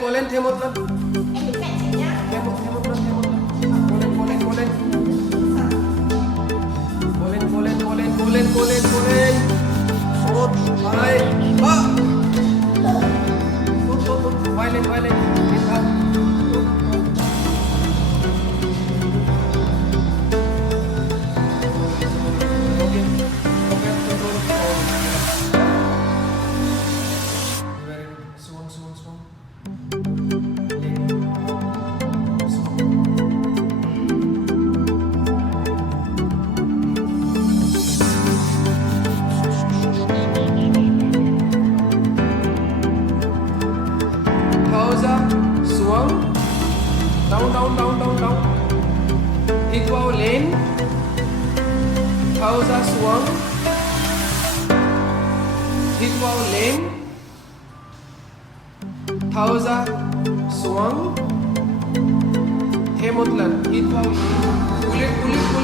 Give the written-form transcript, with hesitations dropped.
Cố lên thêm một lần. Em đứng cạnh chị nhá. Thêm một lần. Cố lên. Cố lên. 1, 2, 3. Tốt. Vai lên. Lên thẳng. Okay, control. Very good. Xuống. Xuống. Down. Hít vào lên. Thở ra xuống. Hít vào lên. Thở ra xuống. Thêm một lần. Hít vào lên. Pull it.